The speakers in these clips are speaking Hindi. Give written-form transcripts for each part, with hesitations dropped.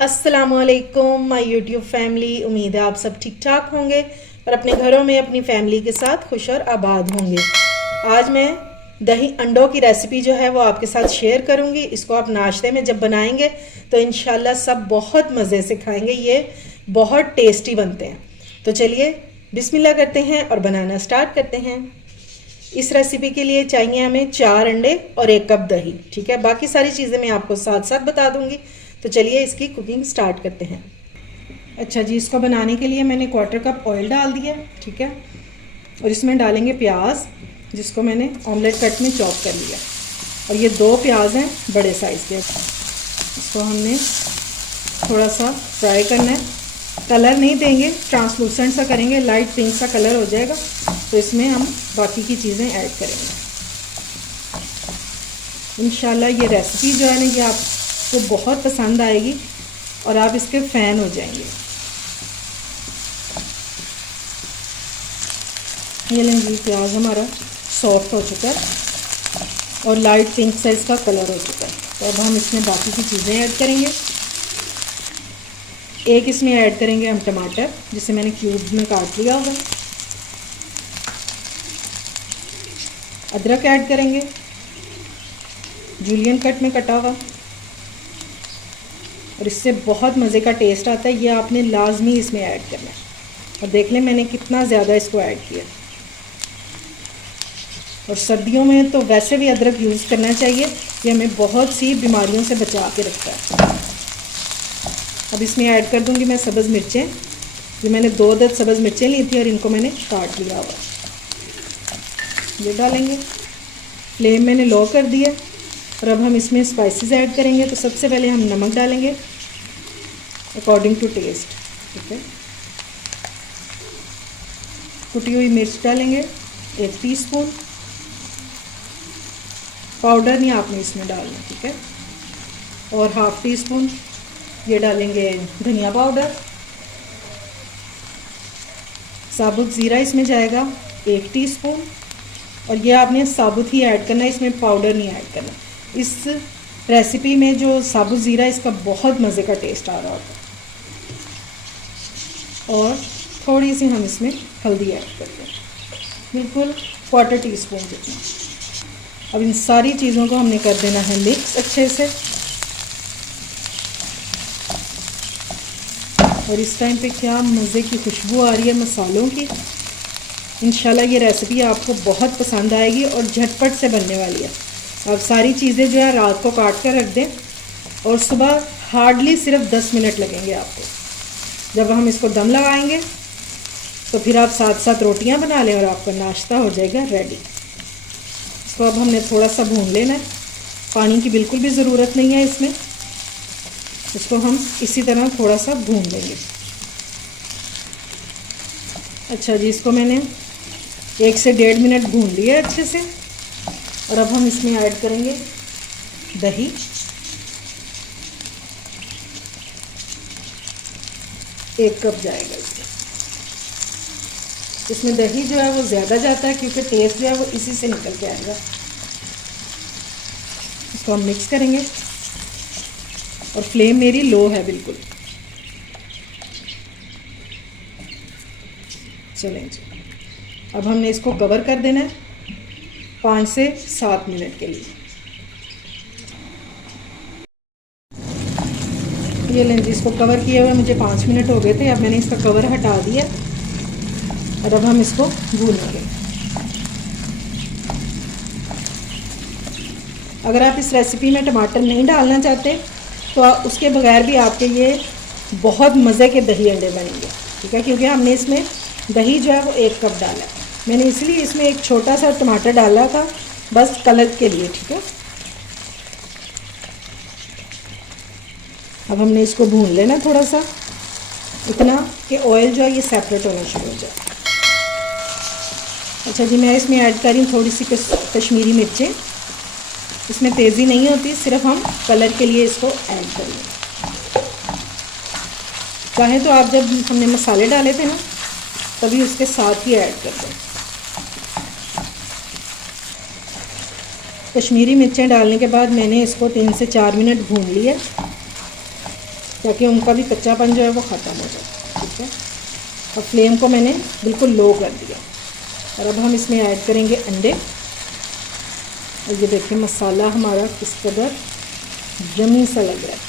अस्सलामुअलैकुम माय यूट्यूब फैमिली। उम्मीद है आप सब ठीक ठाक होंगे और अपने घरों में अपनी फैमिली के साथ खुश और आबाद होंगे। आज मैं दही अंडों की रेसिपी जो है वो आपके साथ शेयर करूंगी। इसको आप नाश्ते में जब बनाएंगे तो इंशाल्लाह सब बहुत मज़े से खाएंगे। ये बहुत टेस्टी बनते हैं। तो चलिए बिस्मिल्लाह करते हैं और बनाना स्टार्ट करते हैं। इस रेसिपी के लिए चाहिए हमें 4 अंडे और 1 कप दही। ठीक है, बाकी सारी चीज़ें मैं आपको साथ साथ बता दूंगी। तो चलिए इसकी कुकिंग स्टार्ट करते हैं। अच्छा जी, इसको बनाने के लिए मैंने 1/4 कप ऑयल डाल दिया। ठीक है, और इसमें डालेंगे प्याज, जिसको मैंने ऑमलेट कट में चॉप कर लिया। और ये 2 प्याज हैं बड़े साइज़ के। इसको हमने थोड़ा सा फ्राई करना है। कलर नहीं देंगे, ट्रांसलूसेंट सा करेंगे, लाइट पिंक सा कलर हो जाएगा तो इसमें हम बाकी की चीज़ें ऐड करेंगे। इंशाल्लाह ये रेसिपी जो है ना ये आपको बहुत पसंद आएगी और आप इसके फ़ैन हो जाएंगे। ये लेंगे, प्याज हमारा सॉफ्ट हो चुका है और लाइट पिंक सा इसका कलर हो चुका है। तो अब हम इसमें बाकी की चीज़ें ऐड करेंगे। एक इसमें ऐड करेंगे हम टमाटर, जिसे मैंने क्यूब्स में काट लिया होगा। अदरक ऐड करेंगे, जूलियन कट में कटा हुआ, और इससे बहुत मज़े का टेस्ट आता है। ये आपने लाजमी इसमें ऐड करना है। और देख लें मैंने कितना ज़्यादा इसको ऐड किया। और सर्दियों में तो वैसे भी अदरक यूज़ करना चाहिए, ये हमें बहुत सी बीमारियों से बचा के रखता है। अब इसमें ऐड कर दूंगी मैं सब्ज़ मिर्चें। ये मैंने 2 अदद सब्ज़ मिर्चें ली थी और इनको मैंने काट लिया हुआ। ये डालेंगे, फ्लेम मैंने लो कर दिया। और अब हम इसमें स्पाइसेस ऐड करेंगे। तो सबसे पहले हम नमक डालेंगे अकॉर्डिंग टू टेस्ट। ठीक है, कुटी हुई मिर्च डालेंगे 1 टीस्पून। पाउडर नहीं आपने इसमें डालना। ठीक है, और 1/2 टीस्पून ये डालेंगे धनिया पाउडर। साबुत ज़ीरा इसमें जाएगा 1 टीस्पून। और ये आपने साबुत ही ऐड करना है, इसमें पाउडर नहीं ऐड करना। इस रेसिपी में जो साबुत ज़ीरा, इसका बहुत मज़े का टेस्ट आ रहा होता है। और थोड़ी सी हम इसमें हल्दी ऐड करते हैं, बिल्कुल 1/4 टीस्पून जितना। अब इन सारी चीज़ों को हमने कर देना है मिक्स अच्छे से। और इस टाइम पे क्या मज़े की खुशबू आ रही है मसालों की। इंशाल्लाह ये रेसिपी आपको बहुत पसंद आएगी और झटपट से बनने वाली है। अब सारी चीज़ें जो है रात को काट कर रख दें और सुबह हार्डली सिर्फ 10 मिनट लगेंगे आपको। जब हम इसको दम लगाएंगे तो फिर आप साथ साथ रोटियां बना लें और आपका नाश्ता हो जाएगा रेडी। इसको अब हमने थोड़ा सा भून लेना है। पानी की बिल्कुल भी ज़रूरत नहीं है इसमें। इसको हम इसी तरह थोड़ा सा भून लेंगे। अच्छा जी, इसको मैंने 1 से 1.5 मिनट भून लिया अच्छे से। और अब हम इसमें ऐड करेंगे दही। एक कप जाएगा इसमें दही जो है वो ज़्यादा जाता है क्योंकि टेस्ट जो है वो इसी से निकल के आएगा। इसको हम मिक्स करेंगे और फ्लेम मेरी लो है बिल्कुल। चलें जी, अब हमने इसको कवर कर देना है 5 से 7 मिनट के लिए। ये लें जी, इसको कवर किए हुए मुझे 5 मिनट हो गए थे। अब मैंने इसका कवर हटा दिया और अब हम इसको भूनेंगे। अगर आप इस रेसिपी में टमाटर नहीं डालना चाहते तो उसके बगैर भी आपके ये बहुत मज़े के दही अंडे बनेंगे। ठीक है, क्योंकि हमने इसमें दही जो है वो 1 कप डाला है। मैंने इसलिए इसमें एक छोटा सा टमाटर डाला था, बस कलर के लिए। ठीक है, अब हमने इसको भून लेना थोड़ा सा, इतना कि ऑयल जो है ये सेपरेट होना शुरू हो जाए। अच्छा जी, मैं इसमें ऐड कर रही हूँ थोड़ी सी कश्मीरी मिर्चें। इसमें तेज़ी नहीं होती, सिर्फ हम कलर के लिए इसको ऐड करेंगे। चाहे तो आप जब हमने मसाले डाले थे ना तभी उसके साथ ही ऐड कर दें। कश्मीरी मिर्चें डालने के बाद मैंने इसको 3 से 4 मिनट भून लिया। ताकि उनका भी कच्चापन जो है वो ख़त्म हो जाए। ठीक है, और फ्लेम को मैंने बिल्कुल लो कर दिया। और अब हम इसमें ऐड करेंगे अंडे। और ये देखिए मसाला हमारा किस कदर यम्मी सा लग रहा है।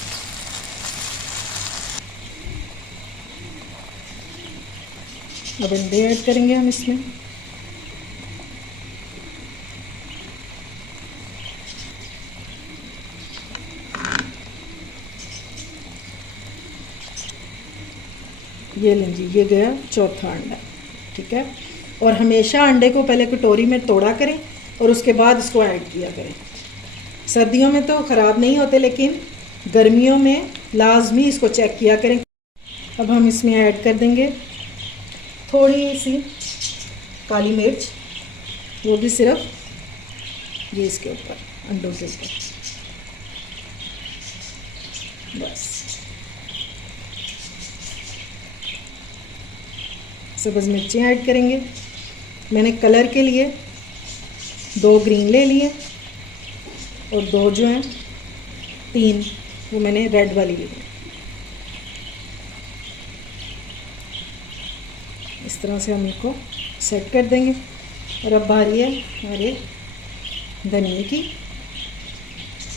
अब अंडे ऐड करेंगे हम इसमें। ये लें जी, ये गया चौथा अंडा। ठीक है, और हमेशा अंडे को पहले कटोरी में तोड़ा करें और उसके बाद इसको ऐड किया करें। सर्दियों में तो ख़राब नहीं होते, लेकिन गर्मियों में लाजमी इसको चेक किया करें। अब हम इसमें ऐड कर देंगे थोड़ी सी काली मिर्च, वो भी सिर्फ ये इसके ऊपर, अंडों के ऊपर, बस सब्ज़ मिर्चें ऐड करेंगे। मैंने कलर के लिए 2 ग्रीन ले लिए और 2 जो हैं 3 वो मैंने रेड वाली ली। इस तरह से हम इसको सेट कर देंगे। और अब बारी है हमारे धनिए की,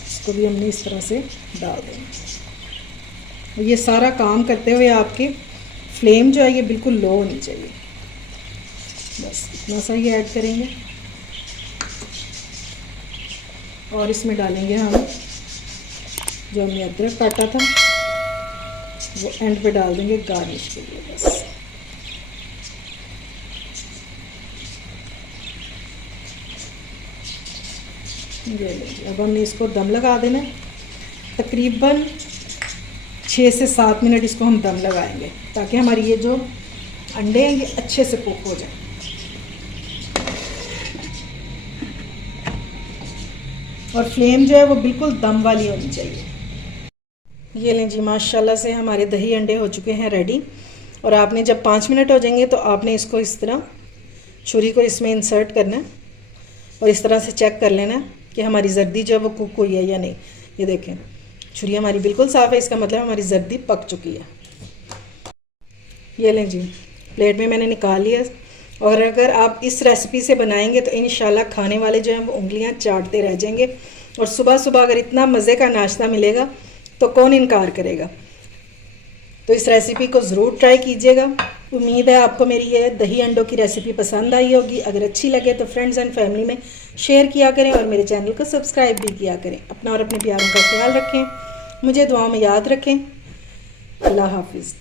इसको भी हमने इस तरह से डाल देंगे। ये सारा काम करते हुए आपकी फ्लेम जो है ये बिल्कुल लो होनी चाहिए। बस इतना सा ही ऐड करेंगे और इसमें डालेंगे हम जो हमने अदरक काटा था, वो एंड पे डाल देंगे गार्निश के लिए। बस ये लीजिए, अब हमने इसको दम लगा देना। तकरीबन 6 से 7 मिनट इसको हम दम लगाएंगे ताकि हमारी ये जो अंडे हैं ये अच्छे से कुक हो जाए। और फ्लेम जो है वो बिल्कुल दम वाली होनी चाहिए। ये लें जी, माशाल्लाह से हमारे दही अंडे हो चुके हैं रेडी। और आपने जब 5 मिनट हो जाएंगे तो आपने इसको इस तरह छुरी को इसमें इंसर्ट करना है और इस तरह से चेक कर लेना है कि हमारी जर्दी जो है वो कुक हुई है या नहीं। ये देखें छुरी हमारी बिल्कुल साफ़ है, इसका मतलब हमारी जर्दी पक चुकी है। ये लें जी, प्लेट में मैंने निकाल लिया। और अगर आप इस रेसिपी से बनाएंगे तो इंशाल्लाह खाने वाले जो हैं वो उंगलियां चाटते रह जाएंगे। और सुबह सुबह अगर इतना मज़े का नाश्ता मिलेगा तो कौन इनकार करेगा। तो इस रेसिपी को ज़रूर ट्राई कीजिएगा। उम्मीद है आपको मेरी ये दही अंडों की रेसिपी पसंद आई होगी। अगर अच्छी लगे तो फ्रेंड्स एंड फैमिली में शेयर किया करें और मेरे चैनल को सब्सक्राइब भी किया करें। अपना और अपने प्यारों का ख्याल रखें, मुझे दुआओं में याद रखें। अल्लाह हाफिज़।